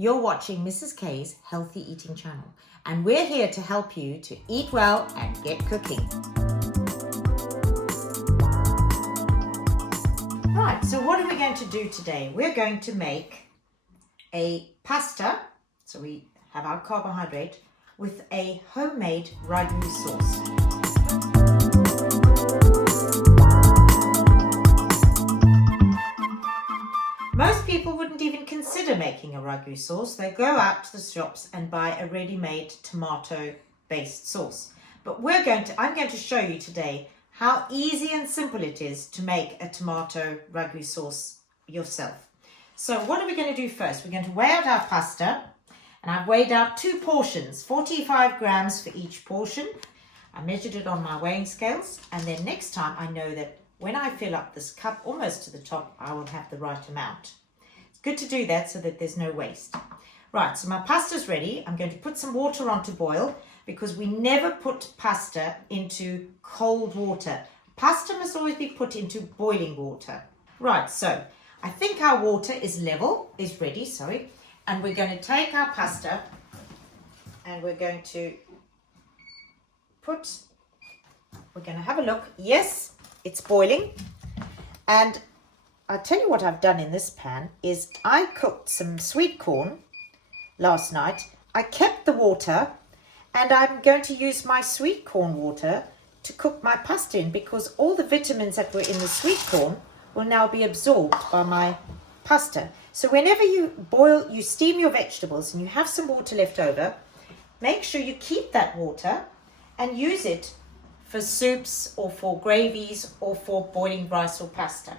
You're watching Mrs. K's Healthy Eating Channel, and we're here to help you to eat well and get cooking. Right, so what are we going to do today? We're going to make a pasta, so we have our carbohydrate, with a homemade ragu sauce. Most people wouldn't even consider making a ragu sauce. They go out to the shops and buy a ready-made tomato-based sauce. But I'm going to show you today how easy and simple it is to make a tomato ragu sauce yourself. So what are we going to do first? We're going to weigh out our pasta, and I've weighed out 2 portions, 45 grams for each portion. I measured it on my weighing scales, and then next time I know that when I fill up this cup almost to the top, I will have the right amount. It's good to do that so that there's no waste. Right, so my pasta's ready. I'm going to put some water on to boil because we never put pasta into cold water. Pasta must always be put into boiling water. Right, so I think our water is ready, and we're going to take our pasta and we're going to have a look. Yes, it's boiling, and I'll tell you what I've done in this pan is I cooked some sweet corn last night. I kept the water, and I'm going to use my sweet corn water to cook my pasta in because all the vitamins that were in the sweet corn will now be absorbed by my pasta. So whenever you steam your vegetables and you have some water left over, make sure you keep that water and use it for soups or for gravies or for boiling rice or pasta.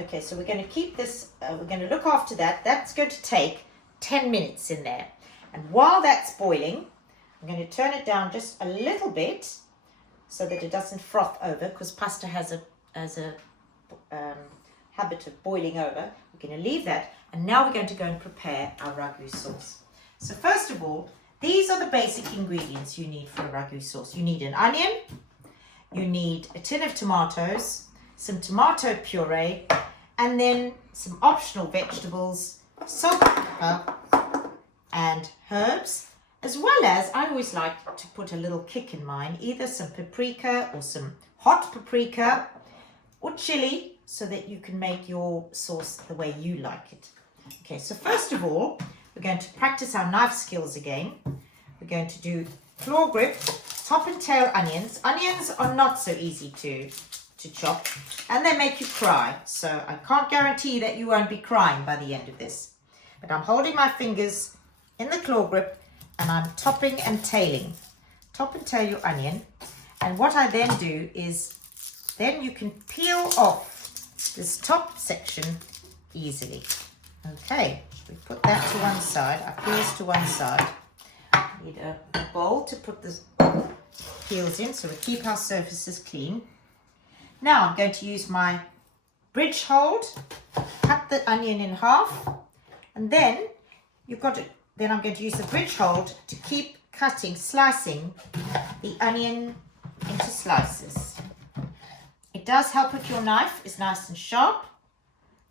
Okay, so we're going to keep this, we're going to look after that. That's going to take 10 minutes in there. And while that's boiling, I'm going to turn it down just a little bit so that it doesn't froth over, because pasta has a habit of boiling over. We're going to leave that, and now we're going to go and prepare our ragu sauce. So first of all, these are the basic ingredients you need for a ragu sauce. You need an onion, you need a tin of tomatoes, some tomato puree, and then some optional vegetables, salt, pepper, and herbs, as well as I always like to put a little kick in mine, either some paprika or some hot paprika or chili, so that you can make your sauce the way you like it. Okay, so first of all, we're going to practice our knife skills again. We're going to do claw grip, top and tail onions. Onions are not so easy to chop, and they make you cry. So I can't guarantee that you won't be crying by the end of this. But I'm holding my fingers in the claw grip, and I'm topping and tailing. Top and tail your onion. And what I then do is, then you can peel off this top section easily. Okay, we put that to one side. Our peels to one side. We need a bowl to put the peels in so we keep our surfaces clean. Now I'm going to use my bridge hold, cut the onion in half, and then I'm going to use the bridge hold to keep slicing the onion into slices. It does help if your knife is nice and sharp,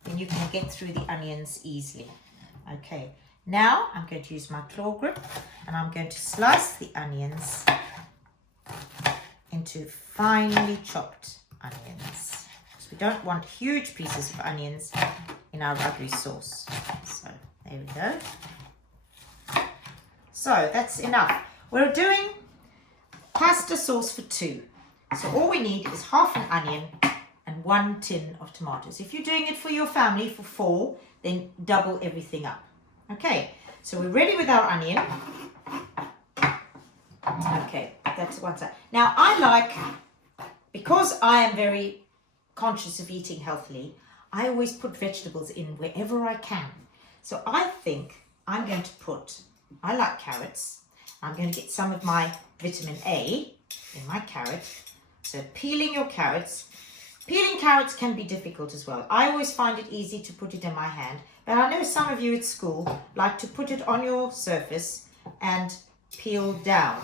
then you can get through the onions easily. Okay, now I'm going to use my claw grip, and I'm going to slice the onions into finely chopped onions. So we don't want huge pieces of onions in our ragu sauce. So there we go. So that's enough. We're doing pasta sauce for 2. So all we need is half an onion and 1 tin of tomatoes. If you're doing it for your family for 4, then double everything up. Okay, so we're ready with our onion. Okay, that's one side. Now because I am very conscious of eating healthily, I always put vegetables in wherever I can. So I think I'm going to I like carrots. I'm going to get some of my vitamin A in my carrot. So peeling your carrots. Peeling carrots can be difficult as well. I always find it easy to put it in my hand, but I know some of you at school like to put it on your surface and peel down.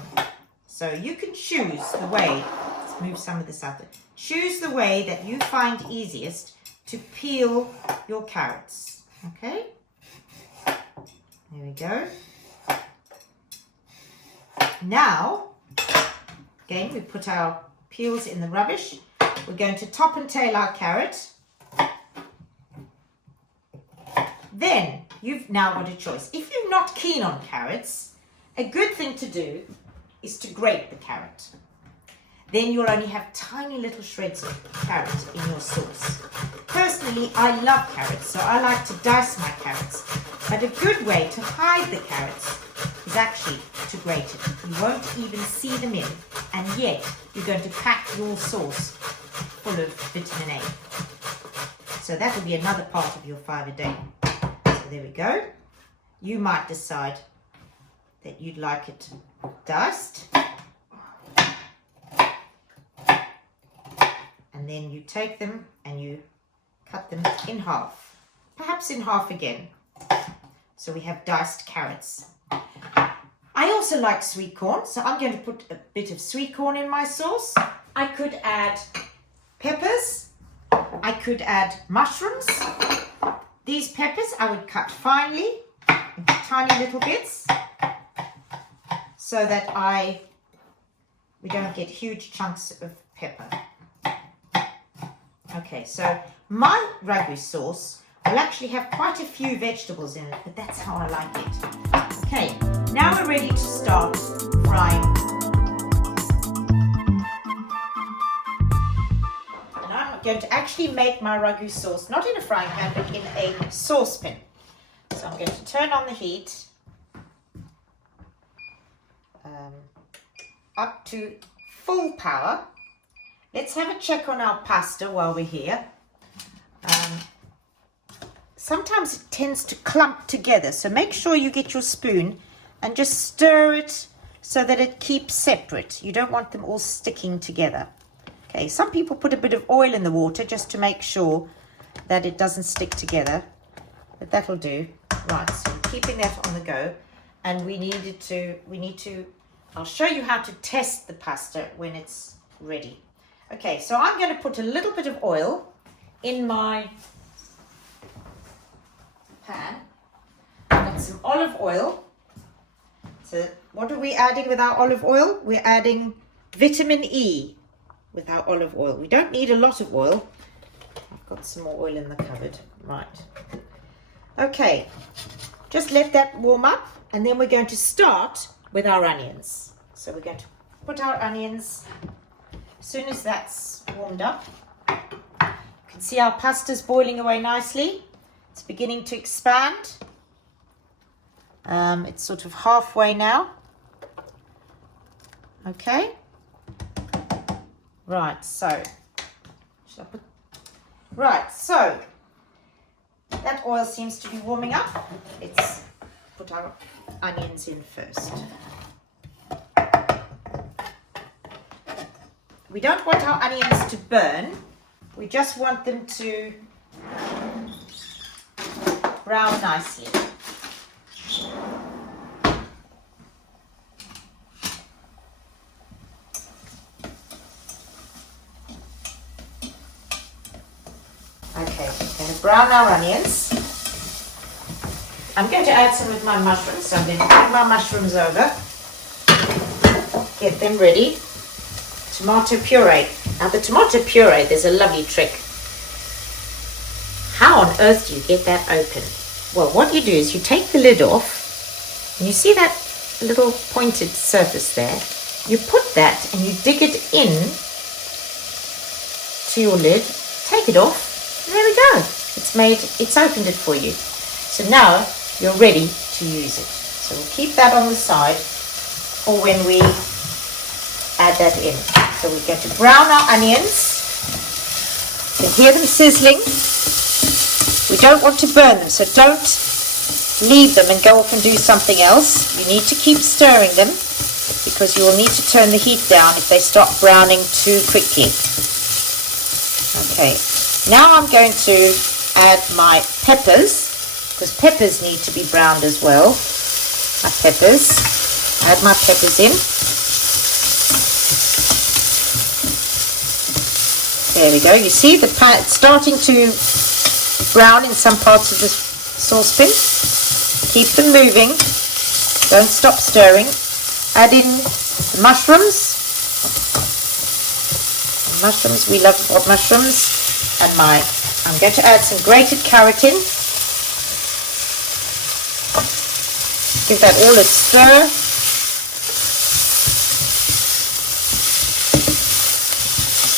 So you can choose the way, let's move some of this out there. Choose the way that you find easiest to peel your carrots, okay? There we go. Now, again, we put our peels in the rubbish. We're going to top and tail our carrot. Then, you've now got a choice. If you're not keen on carrots, a good thing to do is to grate the carrot. Then you'll only have tiny little shreds of carrot in your sauce. Personally, I love carrots, so I like to dice my carrots. But a good way to hide the carrots is actually to grate it. You won't even see them in, and yet you're going to pack your sauce full of vitamin A. So that will be another part of your 5 a day. So there we go. You might decide that you'd like it diced. And then you take them and you cut them in half, perhaps in half again. So we have diced carrots. I also like sweet corn, so I'm going to put a bit of sweet corn in my sauce. I could add peppers. I could add mushrooms. These peppers I would cut finely into tiny little bits so that we don't get huge chunks of pepper. Okay, so my ragu sauce will actually have quite a few vegetables in it, but that's how I like it. Okay, now we're ready to start frying. And I'm going to actually make my ragu sauce, not in a frying pan, but in a saucepan. So I'm going to turn on the heat up to full power. Let's have a check on our pasta while we're here. Sometimes it tends to clump together, so make sure you get your spoon and just stir it so that it keeps separate. You don't want them all sticking together. Okay, some people put a bit of oil in the water just to make sure that it doesn't stick together, but that'll do. Right, so we're keeping that on the go, and I'll show you how to test the pasta when it's ready. Okay, so I'm going to put a little bit of oil in my pan. I've got some olive oil. So what are we adding with our olive oil? We're adding vitamin E with our olive oil. We don't need a lot of oil. I've got some more oil in the cupboard. Right. Okay, just let that warm up, and then we're going to start with our onions. So we're going to put our onions. As soon as that's warmed up, you can see our pasta's boiling away nicely. It's beginning to expand. It's sort of halfway now. Okay. Right, so that oil seems to be warming up. Let's put our onions in first. We don't want our onions to burn. We just want them to brown nicely. Okay, I'm going to brown our onions. I'm going to add some of my mushrooms. So I'm going to add my mushrooms over. Get them ready. Tomato puree. Now the tomato puree, there's a lovely trick. How on earth do you get that open? Well, what you do is you take the lid off, and you see that little pointed surface there? You put that and you dig it in to your lid, take it off, and there we go. It's opened it for you. So now you're ready to use it. So we'll keep that on the side for when we add that in. So we're going to brown our onions. You can hear them sizzling. We don't want to burn them, so don't leave them and go off and do something else. You need to keep stirring them because you will need to turn the heat down if they start browning too quickly. Okay, now I'm going to add my peppers, because peppers need to be browned as well. My peppers. Add my peppers in. There we go. You see the pan starting to brown in some parts of the saucepan. keep them moving. Don't stop stirring. Add in the mushrooms. Mushrooms, we love what mushrooms. And I'm going to add some grated carrot in. Give that all a stir.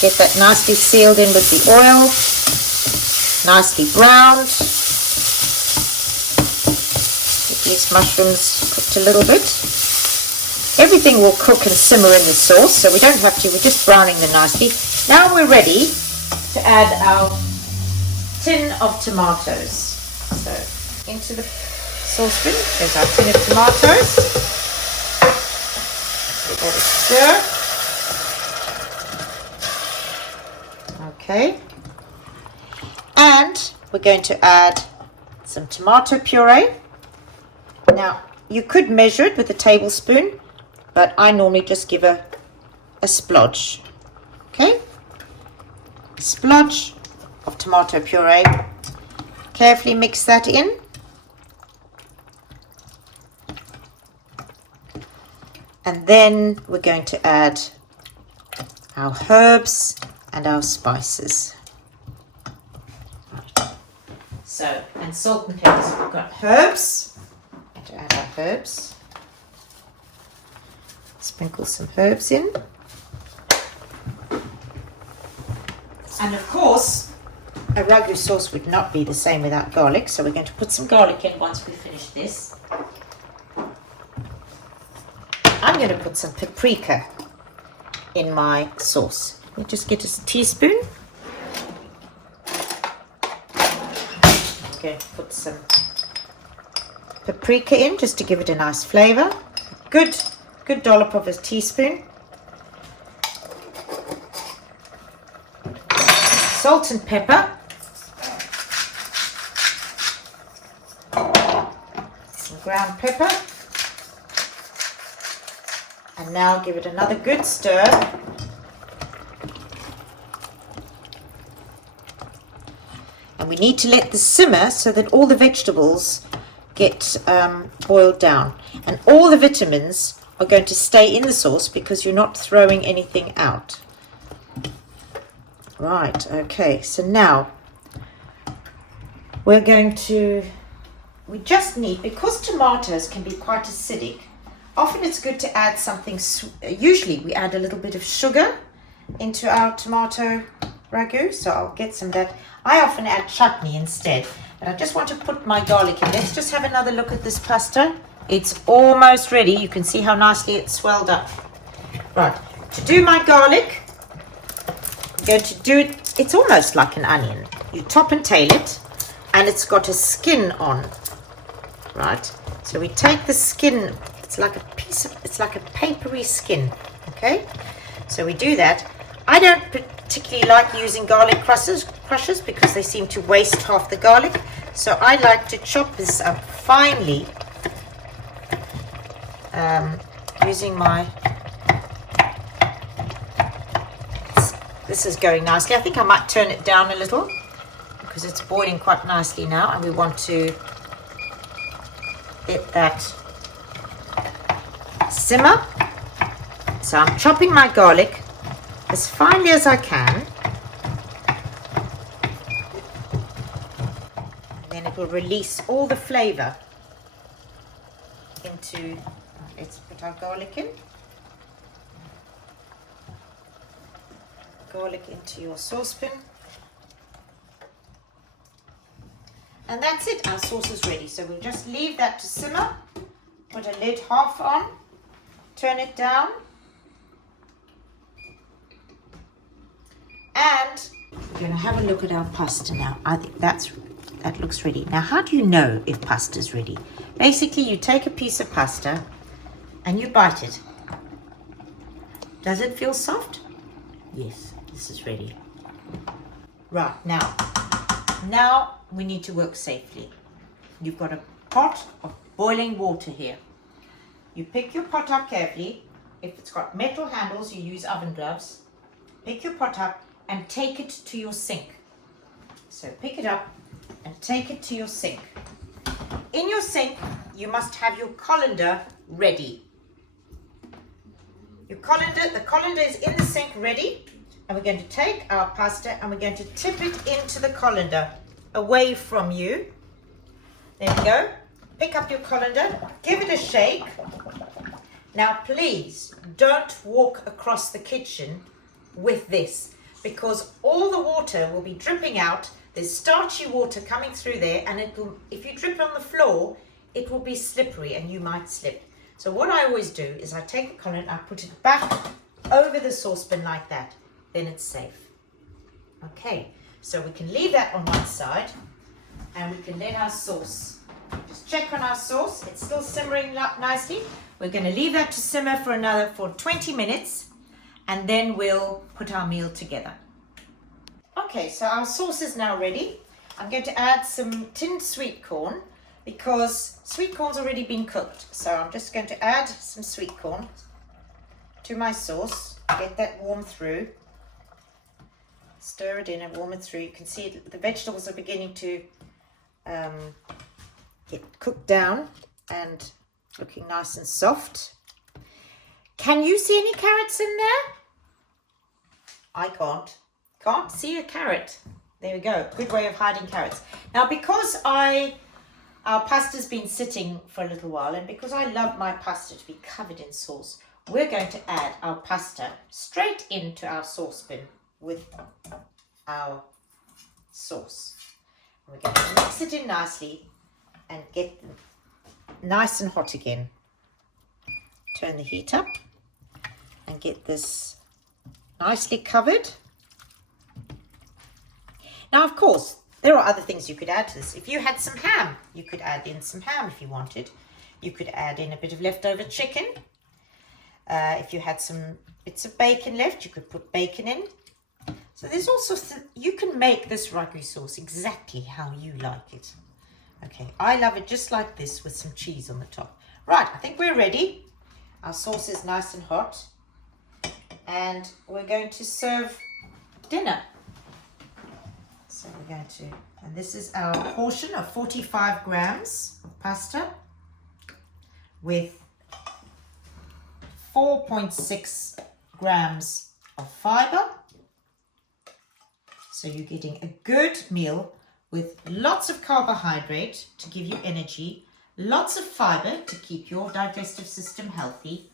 Get that nicely sealed in with the oil. Nicely browned. Get these mushrooms cooked a little bit. Everything will cook and simmer in the sauce, so we don't have to, we're just browning them nicely. Now we're ready to add our tin of tomatoes. So into the saucepan, there's our tin of tomatoes. Give that a stir. Okay. And we're going to add some tomato puree. Now, you could measure it with a tablespoon, but I normally just give a splodge. Okay? A splodge of tomato puree. Carefully mix that in. And then we're going to add our herbs and our spices. So, and salt and pepper. So we've got herbs. I'm going to add our herbs. Sprinkle some herbs in. And of course, a ragu sauce would not be the same without garlic. So we're going to put some garlic in once we finish this. I'm going to put some paprika in my sauce. You just get a teaspoon. I'm going to put some paprika in just to give it a nice flavor. Good dollop of a teaspoon. Salt and pepper. Some ground pepper. And now give it another good stir. And we need to let this simmer so that all the vegetables get boiled down. And all the vitamins are going to stay in the sauce because you're not throwing anything out. Right, okay, so now we just need, because tomatoes can be quite acidic, often it's good to add something, usually we add a little bit of sugar into our tomato ragu, so I'll get some of that. I often add chutney instead, but I just want to put my garlic in. Let's just have another look at this pasta. It's almost ready. You can see how nicely it's swelled up. Right, to do my garlic, I'm going to do it, it's almost like an onion. You top and tail it, and it's got a skin on, right? So we take the skin, it's like a papery skin, okay? So we do that. I don't particularly like using garlic crushers because they seem to waste half the garlic. So I like to chop this up finely using my, this is going nicely. I think I might turn it down a little because it's boiling quite nicely now, and we want to let that simmer. So I'm chopping my garlic as finely as I can, and then it will release all the flavor into, let's put our garlic in. Garlic into your saucepan. And that's it, our sauce is ready. So we'll just leave that to simmer, put a lid half on, turn it down, and we're going to have a look at our pasta now. I think that looks ready. Now, how do you know if pasta's ready? Basically, you take a piece of pasta and you bite it. Does it feel soft? Yes, this is ready. Right, now we need to work safely. You've got a pot of boiling water here. You pick your pot up carefully. If it's got metal handles, you use oven gloves. Pick your pot up and take it to your sink. So pick it up and take it to your sink. In your sink, you must have your colander ready. The colander is in the sink ready, and we're going to take our pasta and we're going to tip it into the colander away from you. There we go. Pick up your colander, give it a shake. Now please don't walk across the kitchen with this, because all the water will be dripping out. There's starchy water coming through there, and if you drip on the floor, it will be slippery and you might slip. So what I always do is I take the colander, I put it back over the saucepan like that. Then it's safe. Okay, so we can leave that on one side, and we can let our sauce. Just check on our sauce. It's still simmering up nicely. We're going to leave that to simmer for 20 minutes, and then we'll put our meal together. Okay, so our sauce is now ready. I'm going to add some tinned sweet corn, because sweet corn's already been cooked. So I'm just going to add some sweet corn to my sauce, get that warm through. Stir it in and warm it through. You can see the vegetables are beginning to get cooked down and looking nice and soft. Can you see any carrots in there? I can't see a carrot. There we go. Good way of hiding carrots. Now, because our pasta's been sitting for a little while, and because I love my pasta to be covered in sauce, we're going to add our pasta straight into our saucepan with our sauce. We're going to mix it in nicely and get them nice and hot again. Turn the heat up and get this nicely covered. Now, of course, there are other things you could add to this. If you had some ham, you could add in some ham if you wanted. You could add in a bit of leftover chicken. If you had some bits of bacon left, you could put bacon in. So there's also, you can make this ragu sauce exactly how you like it. Okay, I love it just like this with some cheese on the top. Right, I think we're ready. Our sauce is nice and hot. And we're going to serve dinner. So we're going to, and this is our portion of 45 grams of pasta with 4.6 grams of fiber. So you're getting a good meal with lots of carbohydrate to give you energy, lots of fiber to keep your digestive system healthy,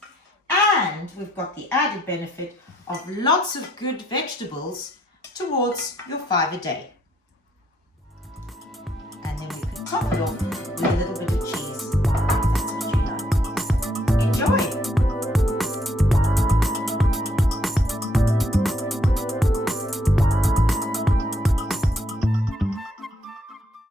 and we've got the added benefit of lots of good vegetables towards your 5 a day. And then we can top it off